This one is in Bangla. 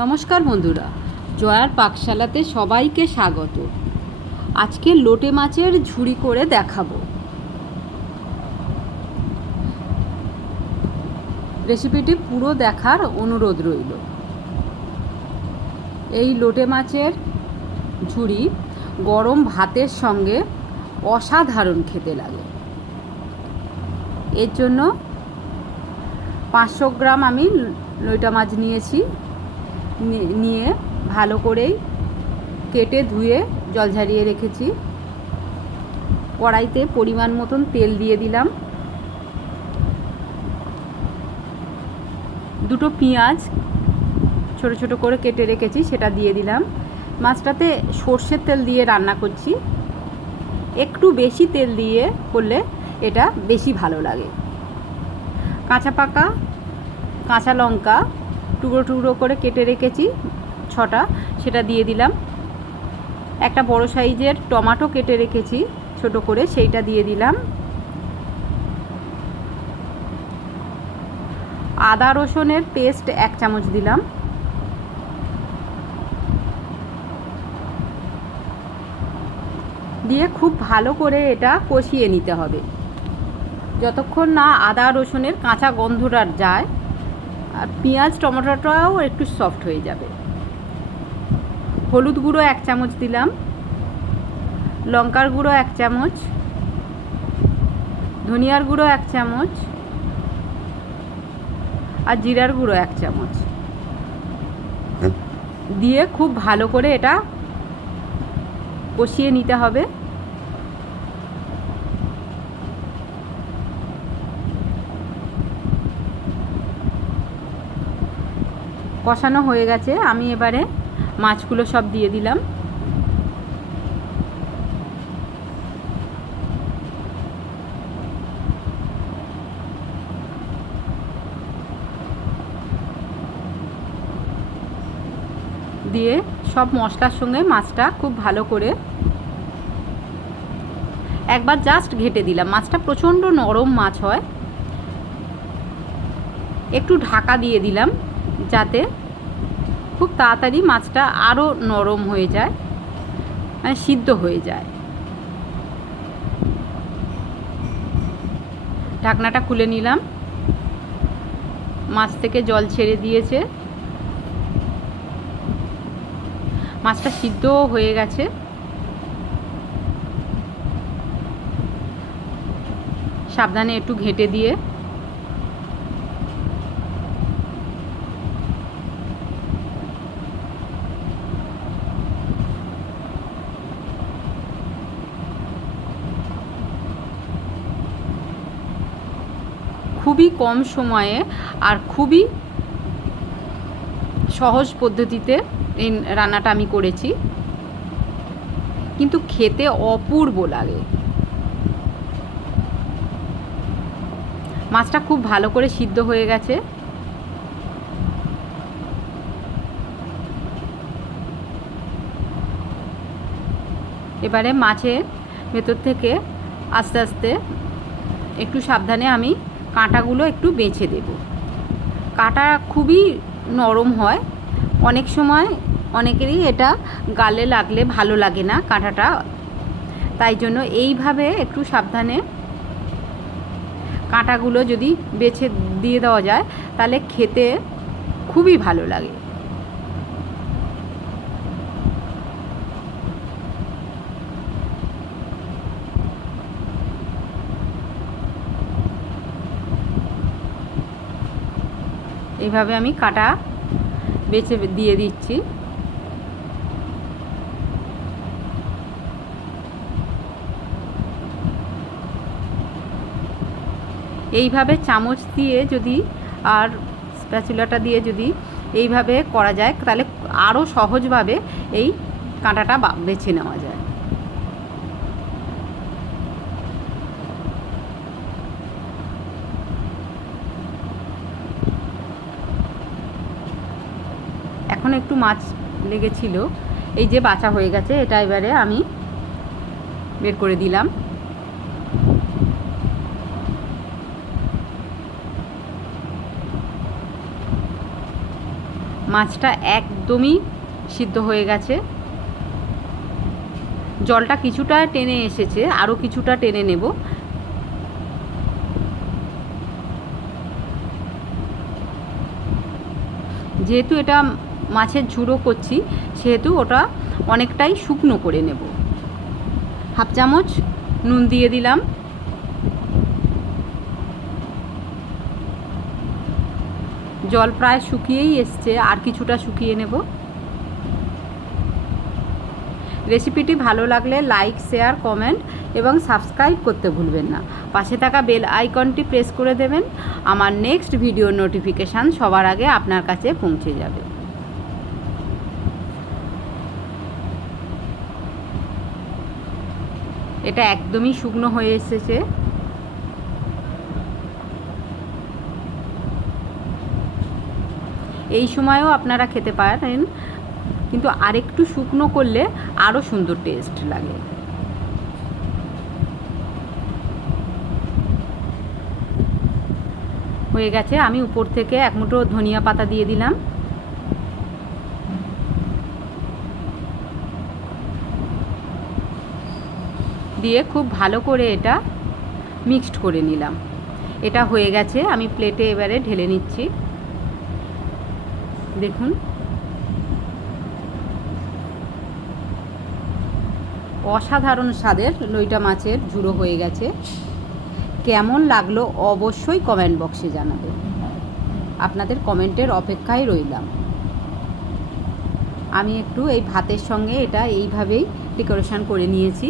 নমস্কার বন্ধুরা, জয়ার পাকশালাতে সবাইকে স্বাগত। আজকে লোটে মাছের ঝুড়ি করে দেখাবো। রেসিপিটি পুরো দেখার অনুরোধ রইল। এই লোটে মাছের ঝুড়ি গরম ভাতের সঙ্গে অসাধারণ খেতে লাগে। এর জন্য পাঁচশো গ্রাম আমি লইটা মাছ নিয়েছি। নিয়ে ভালো করেই কেটে ধুয়ে জল ঝারিয়ে রেখেছি। কড়াইতে পরিমাণ মতন তেল দিয়ে দিলাম। দুটো পেঁয়াজ ছোট ছোট করে কেটে রেখেছি, সেটা দিয়ে দিলাম। মাছটাতে সর্ষের তেল দিয়ে রান্না করছি। একটু বেশি তেল দিয়ে করলে এটা বেশি ভালো লাগে। কাঁচা পাকা, কাঁচা লঙ্কা টুকরো টুকরো করে কেটে রেখেছি, ছটা, সেটা দিয়ে দিলাম। একটা বড় সাইজের টমাটো কেটে রেখেছি, ছোট করে, সেইটা দিয়ে দিলাম। আদা রসুনের পেস্ট এক চামচ দিলাম। দিয়ে খুব ভালো করে এটা কষিয়ে নিতে হবে। যতক্ষণ না আদা রসুনের কাঁচা গন্ধটা যায় আর পেঁয়াজ টমেটোটাও একটু সফট হয়ে যাবে। হলুদ গুঁড়ো এক চামচ দিলাম। লঙ্কার গুঁড়ো এক চামচ। ধনিয়ার গুঁড়ো এক চামচ। আর জিরার গুঁড়ো এক চামচ। দিয়ে খুব ভালো করে এটা কষিয়ে নিতে হবে। কষানো হয়ে গেছে, আমি এবারে মাছগুলো সব দিয়ে দিলাম। দিয়ে সব মশলার সঙ্গে মাছটা খুব ভালো করে একবার জাস্ট ঘেটে দিলাম। মাছটা প্রচণ্ড নরম মাছ হয়। একটু ঢাকা দিয়ে দিলাম। যাতে খুব তাড়াতাড়ি মাছটা আরও নরম হয়ে যায় মানে সিদ্ধ হয়ে যায়। ঢাকনাটা খুলে নিলাম। মাছ থেকে জল ছেড়ে দিয়েছে। মাছটা সিদ্ধও হয়ে গেছে। সাবধানে একটু ঘেঁটে দিয়ে খুবই কম সময়ে আর খুবই সহজ পদ্ধতিতে এই রান্নাটা আমি করেছি। কিন্তু খেতে অপূর্ব লাগে। মাছটা খুব ভালো করে সিদ্ধ হয়ে গেছে। এবারে মাছের ভেতর থেকে আস্তে আস্তে একটু সাবধানে আমি কাঁটাগুলো একটু বেছে দেব। কাঁটা খুবই নরম হয়। অনেক সময় অনেকেরই এটা গালে লাগলে ভালো লাগে না কাঁটাটা। তাই জন্য এইভাবে একটু সাবধানে কাঁটাগুলো যদি বেছে দিয়ে দেওয়া যায়, তাহলে খেতে খুবই ভালো লাগে। এইভাবে আমি কাটা বেছে দিয়ে দিচ্ছি। এইভাবে চামচ দিয়ে যদি আর স্প্যাচুলাটা দিয়ে যদি এইভাবে করা যায়, তাহলে আরও সহজভাবে এই কাঁটাটা বেছে নেওয়া যায়। এখন একটু মাছ লেগেছিল। এই যে বাছা হয়ে গেছে, এটা এবারে আমি বের করে দিলাম। মাছটা একদমই সিদ্ধ হয়ে গেছে। জলটা কিছুটা টেনে এসেছে আরও কিছুটা টেনে নেব। যেহেতু এটা মাছের ঝুড়ো করছি, সেহেতু ওটা অনেকটাই শুকনো করে নেব। হাফ চামচ নুন দিয়ে দিলাম। জল প্রায় শুকিয়েই এসছে, আর কিছুটা শুকিয়ে নেব। রেসিপিটি ভালো লাগলে লাইক, শেয়ার, কমেন্ট এবং সাবস্ক্রাইব করতে ভুলবেন না। পাশে থাকা বেল আইকনটি প্রেস করে দেবেন। আমার নেক্সট ভিডিও নোটিফিকেশান সবার আগে আপনার কাছে পৌঁছে যাবে। এটা একদমই শুকনো হয়ে এসেছে। এই সময়ও আপনারা খেতে পারেন, কিন্তু আরেকটু শুকনো করলে আরও সুন্দর টেস্ট লাগে। হয়ে গেছে, আমি উপর থেকে এক মুঠো ধনিয়া পাতা দিয়ে দিলাম। দিয়ে খুব ভালো করে এটা মিক্সড করে নিলাম। এটা হয়ে গেছে, আমি প্লেটে এবারে ঢেলে নিচ্ছি। দেখুন। অসাধারণ স্বাদের লইটা মাছের ঝুড়ো হয়ে গেছে। কেমন লাগল অবশ্যই কমেন্ট বক্সে জানাবেন। আপনাদের কমেন্টের অপেক্ষায় রইলাম। আমি একটু এই ভাতের সঙ্গে এটা এইভাবেই ডেকোরেশন করে নিয়েছি।